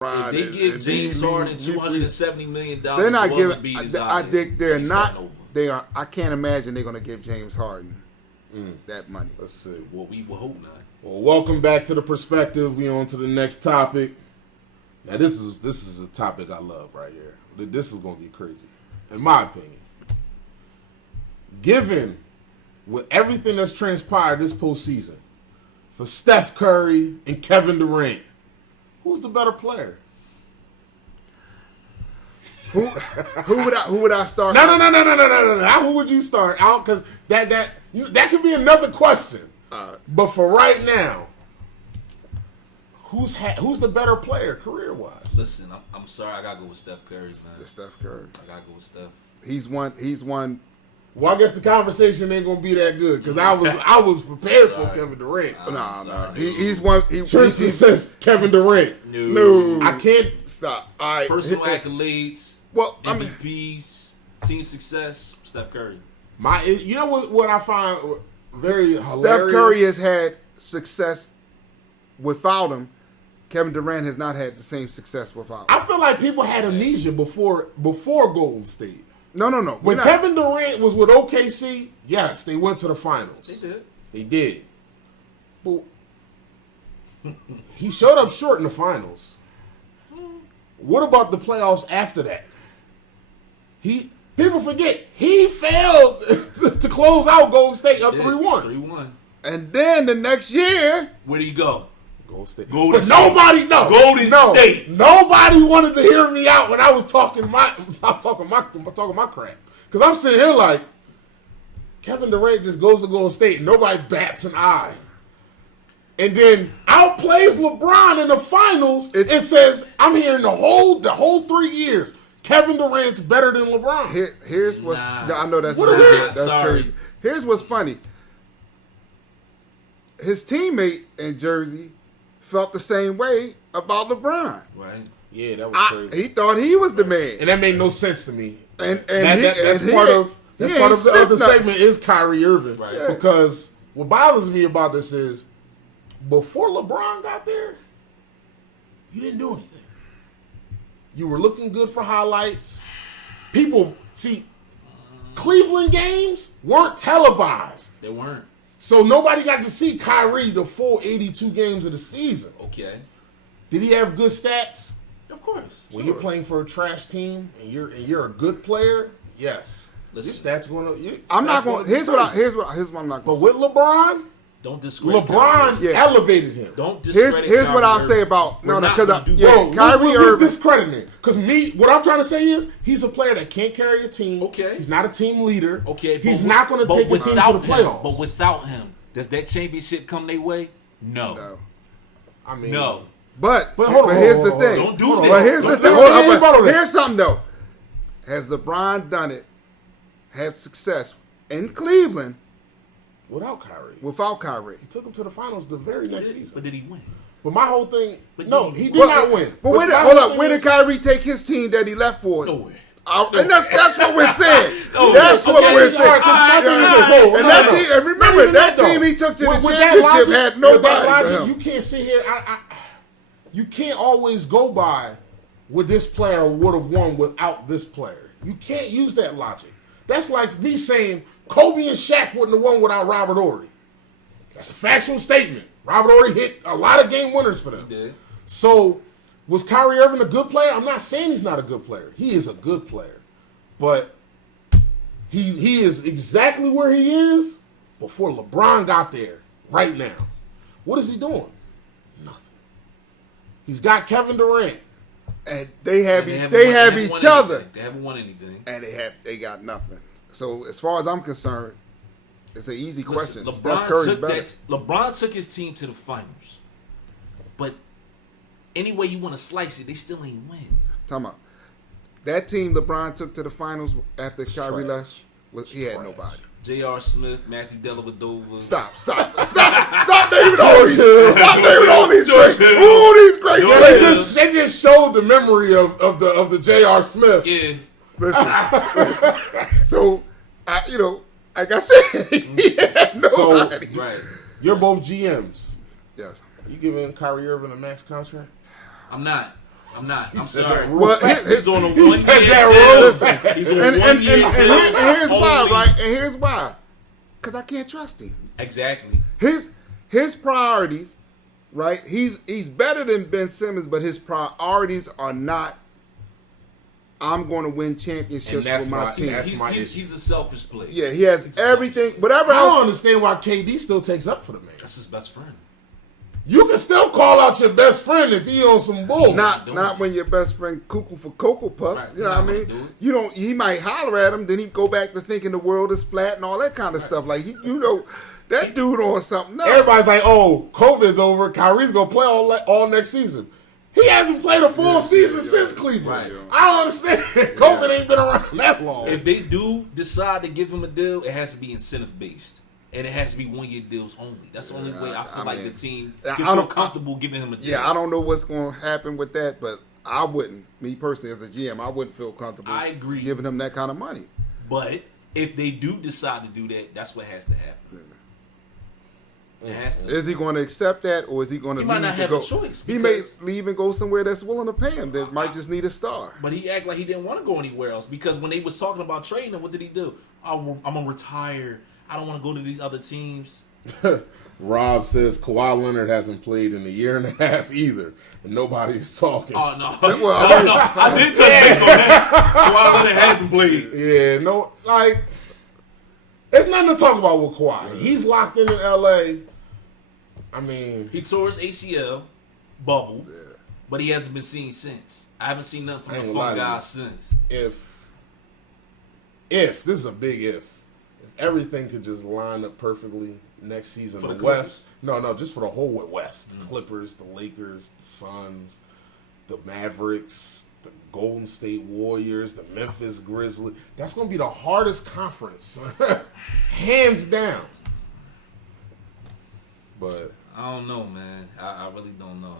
If they give James Harden $270 million, they're not giving. I think they're not. They are. I can't imagine they're going to give James Harden that money. Let's see. Well, we will hope not. Well, welcome back to the perspective. We on to the next topic. Now, this is a topic I love right here. This is going to get crazy, in my opinion. Given with everything that's transpired this postseason, for Steph Curry and Kevin Durant, who's the better player? Who would I start? No. Who would you start out? Because that could be another question. But for right now, who's the better player career wise? Listen, I'm sorry, I gotta go with Steph Curry, man. Steph Curry. I gotta go with Steph. He's won. Well, I guess the conversation ain't gonna be that good because I was prepared for Kevin Durant. No. He's won. Tristan says Kevin Durant. No, I can't stop. All right. Personal accolades. Well, MVPs, team success. Steph Curry. You know what I find very hilarious? Steph Curry has had success without him. Kevin Durant has not had the same success without him. I feel like people had amnesia before Golden State. No. When Kevin Durant was with OKC, yes, they went to the finals. They did. But he showed up short in the finals. What about the playoffs after that? People forget he failed to close out Golden State up 3-1. 3-1. And then the next year, where do you go? Golden State. Golden State. Golden State. Nobody wanted to hear me out when I was talking my crap. Because I'm sitting here like, Kevin Durant just goes to Golden State and nobody bats an eye. And then outplays LeBron in the finals and says, I'm hearing the whole 3 years. Kevin Durant's better than LeBron. Here's what's I know that's crazy. That's crazy. Here's what's funny. His teammate in Jersey felt the same way about LeBron. Right. Yeah, that was crazy. He thought he was the man. And that made no sense to me. That's part of the segment is Kyrie Irving. Right. Yeah. Because what bothers me about this is before LeBron got there, you didn't do anything. You were looking good for highlights. People, see, Cleveland games weren't televised. They weren't. So nobody got to see Kyrie the full 82 games of the season. Okay. Did he have good stats? Of course. When you're playing for a trash team and you're a good player, yes. Listen, your stats going to. I'm not going. Here's what I'm not going. But with LeBron, don't discredit LeBron elevated him. Don't discredit. Here's what I'll say about Kyrie Irving discrediting him because what I'm trying to say is he's a player that can't carry a team. Okay, he's not a team leader. Okay, he's not going to take a team to the playoffs. But without him, does that championship come their way? No. I mean, no. But here's the thing. Don't do that. But here's the thing. Hold on. Here's something though. Has LeBron done it? Had success in Cleveland without Kyrie? Without Kyrie, he took him to the finals the very next season. But did he win? But my whole thing, he did not win. But where did Kyrie take his team that he left for? Nowhere. And that's what we're saying. That's what we're saying. And that team, and remember that team he took to the championship had nobody. You can't sit here. You can't always go by what this player would have won without this player. You can't use that logic. That's like me saying Kobe and Shaq wouldn't have won without Robert Horry. That's a factual statement. Robert Horry hit a lot of game winners for them. He did. So, was Kyrie Irving a good player? I'm not saying he's not a good player. He is a good player. But he is exactly where he is before LeBron got there right now. What is he doing? Nothing. He's got Kevin Durant. And they have each other. They haven't won anything. And they got nothing. So as far as I'm concerned, it's an easy question. Steph Curry's better. LeBron took his team to the finals. But any way you want to slice it, they still ain't win. Talking about that team LeBron took to the finals after Kyrie left, he had nobody. J.R. Smith, Matthew Dellavedova. Stop naming all these great. Ooh, these great players. They just showed the memory of the J.R. Smith. Yeah. Listen. So, like I said, he had nobody. So, right. You're both GMs. Yes. Are you giving Kyrie Irving a max contract? I'm not. I'm not. I'm sorry. Well, he's on a 1 year deal. He's on a 1 year deal. And here's why, right? And here's why. Because I can't trust him. Exactly. His priorities, right? He's better than Ben Simmons, but his priorities are not, I'm going to win championships with my team. He's a selfish player. Yeah, he has everything. Whatever else. I don't understand why KD still takes up for the man. That's his best friend. You can still call out your best friend if he on some bull. Not when your best friend cuckoo for Cocoa Puffs. Right, you know what I mean? You don't. He might holler at him, then he go back to thinking the world is flat and all that kind of stuff. Like that dude on something else. Everybody's like, "Oh, COVID's over. Kyrie's gonna play all next season." He hasn't played a full season since Cleveland. Right. I don't understand. COVID ain't been around that long. If they do decide to give him a deal, it has to be incentive based. And it has to be 1 year deals only. That's the only way I feel like the team can feel comfortable giving him a deal. Yeah, I don't know what's going to happen with that, but I wouldn't. Me personally, as a GM, I wouldn't feel comfortable giving him that kind of money. But if they do decide to do that, that's what has to happen. It has to. Is he going to accept that, or is he going to leave? He might not have a choice. He may leave and go somewhere that's willing to pay him. That might just need a star. But he act like he didn't want to go anywhere else because when they was talking about trading him, what did he do? I'm going to retire. I don't want to go to these other teams. Rob says Kawhi Leonard hasn't played in a year and a half either, and nobody's talking. Oh, no. I did touch base on that. Kawhi Leonard hasn't played. Yeah, no, like, there's nothing to talk about with Kawhi. He's locked in L.A. I mean, he tore his ACL, bubble, but he hasn't been seen since. I haven't seen nothing from the fun guys since. If this is a big if everything could just line up perfectly next season, for the West, just for the whole West, the Clippers, the Lakers, the Suns, the Mavericks, the Golden State Warriors, the Memphis Grizzlies, that's going to be the hardest conference, hands down. But I don't know, man. I really don't know.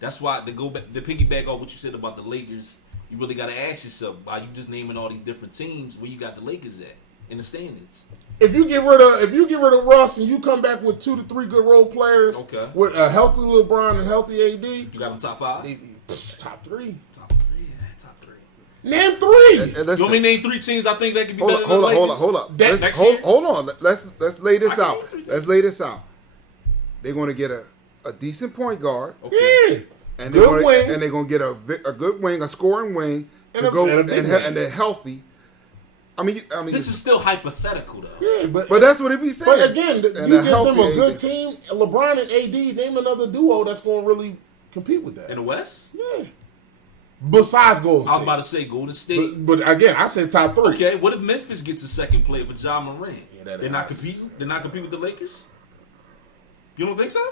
That's why to piggyback off what you said about the Lakers, you really got to ask yourself, why you just naming all these different teams, where you got the Lakers at in the standings? If you get rid of Russ and you come back with 2 to 3 good role players, with a healthy LeBron and healthy AD, you got them top 5, top 3. Top 3. Name 3. You want me to name 3 teams I think that could be better than hold the Lakers? Hold on. Let's lay this out. Let's lay this out. They're going to get a decent point guard. Okay. And they're going to get a good wing, a scoring wing, and they're healthy. I mean, this is still hypothetical, though. Yeah, but that's what it be saying. But again, you give them a good team, LeBron and AD, name another duo that's going to really compete with that. In the West? Yeah. Besides Golden State. I was about to say Golden State. But again, I said top 3. Okay, what if Memphis gets a second player for Ja Morant? Yeah, they're not competing? They're not competing with the Lakers? You don't think so?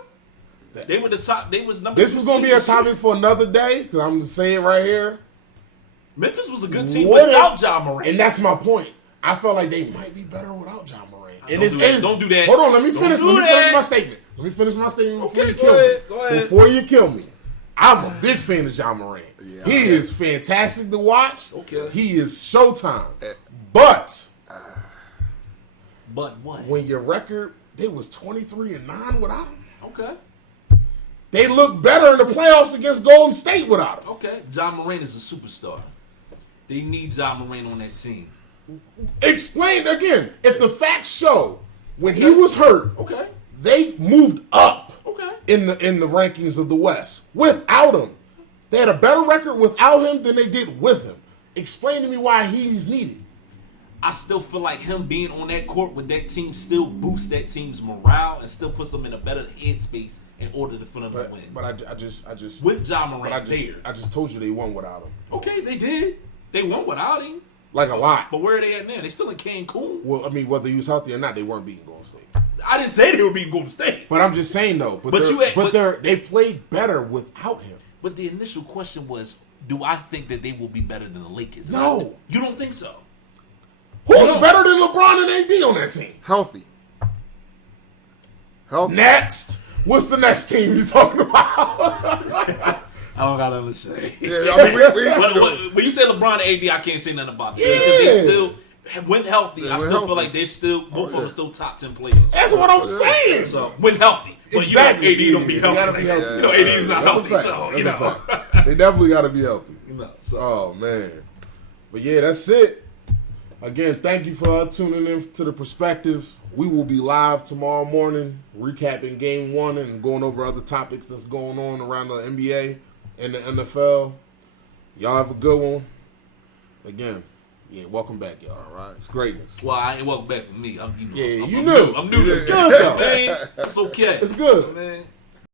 They were the top. They was number. This is going to be a topic for another day, because I'm saying right here. Memphis was a good team without Ja Morant. And that's my point. I felt like they might be better without Ja Morant. Don't do that. Hold on, let me finish my statement. Before you kill me. Go ahead. Before you kill me. I'm a big fan of Ja Morant. Yeah, he is fantastic to watch. Okay. He is showtime. But what? When your record, they was 23-9 without him. Okay. They look better in the playoffs against Golden State without him. Okay. Ja Morant is a superstar. They need Ja Morant on that team. Explain again. If the facts show when he was hurt, they moved up in the rankings of the West without him. They had a better record without him than they did with him. Explain to me why he's needed. I still feel like him being on that court with that team still boosts that team's morale and still puts them in a better headspace in order for them to win. But I just with Ja Morant there. I just told you they won without him. Okay, they did. They won without him. Like a lot. But where are they at now? They still in Cancun. Well, I mean, whether he was healthy or not, they weren't beating Golden State. I didn't say they were beating Golden State. But I'm just saying, though. They played better without him. But the initial question was, do I think that they will be better than the Lakers? No. You don't think so? Who's better than LeBron and AD on that team? Healthy. Next. What's the next team you talking about? I don't got nothing to say. Yeah, I mean, when you say LeBron and AD, I can't say nothing about that. Yeah. Because they still, when healthy, I still feel like they're still, both of them are still top 10 players. That's what I'm saying. So, when healthy. But exactly. AD don't be healthy. You gotta be healthy. AD is not healthy. So, They definitely got to be healthy. So. Oh, man. But, yeah, that's it. Again, thank you for tuning in to The Perspective. We will be live tomorrow morning, recapping Game 1 and going over other topics that's going on around the NBA and the NFL. Y'all have a good one. Again, welcome back, y'all. All right. It's greatness. Well, I ain't welcome back for me. I'm you new. knew. I'm new to this good, though. man. It's okay. It's good. Man.